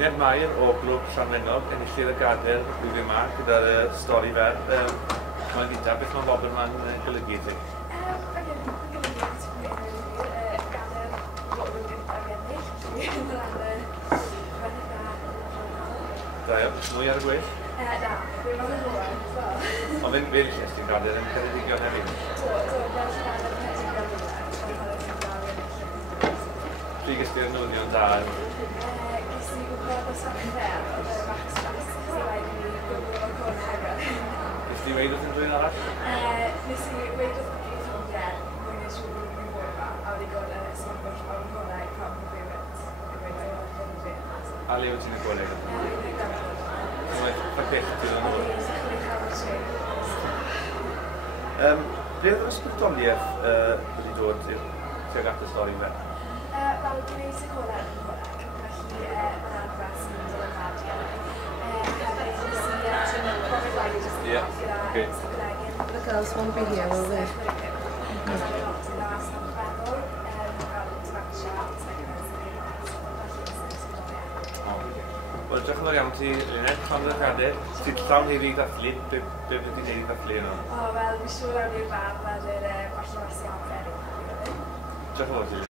Gwynedd Mair o Glwb Llanfennog enillydd y gadair blwyddyn yma gyda'r stori fer. Mae'n gyda, beth mae Bobr Ma'n golygu i ti? Da iawn, mwy ar y gwell? Na, dwi'n meddwl hwyl. Ond fe'n lle ysdi'n gadair yn Ceredigion hefyd? Pryd gysdi'r newyddion da? Ges i gwybod o safon fer, oedd y bach stres, nes i rhaid i gwybod o'r cwrdd hefyd. Nes ti weid wrth yn rhywun arall? Nes i weid wrth yn ffrindiau, mwyn i siŵr bod fi'n fwy yma, a wedi gwrdd yn ysgol o'r gorau pan fy fyrwyd. A le wyt ti'n y goleg? Mae'n peth ti o'n ôl? Ble oedd yr ysbrydoliaeth wedi dod tuag at y stori fe? Wel, dwi'n ei secolau yn goleg, felly mae'n adfer sy'n dod yn radio. Hefyd, nes i profi gwaith jyst yn gyda ysbrydolegydd. The girls won't be here, will they? Wel, diolch yn fawr iawn ti, Luned, pan ddod gadair. Ti'n llawn heddi i ddathlu, be beth ti'n neud i ddathlu yno? Wel, fi'n siŵr awn i'r bar, fel yr gwallt o asiadau. Diolch yn fawr ti.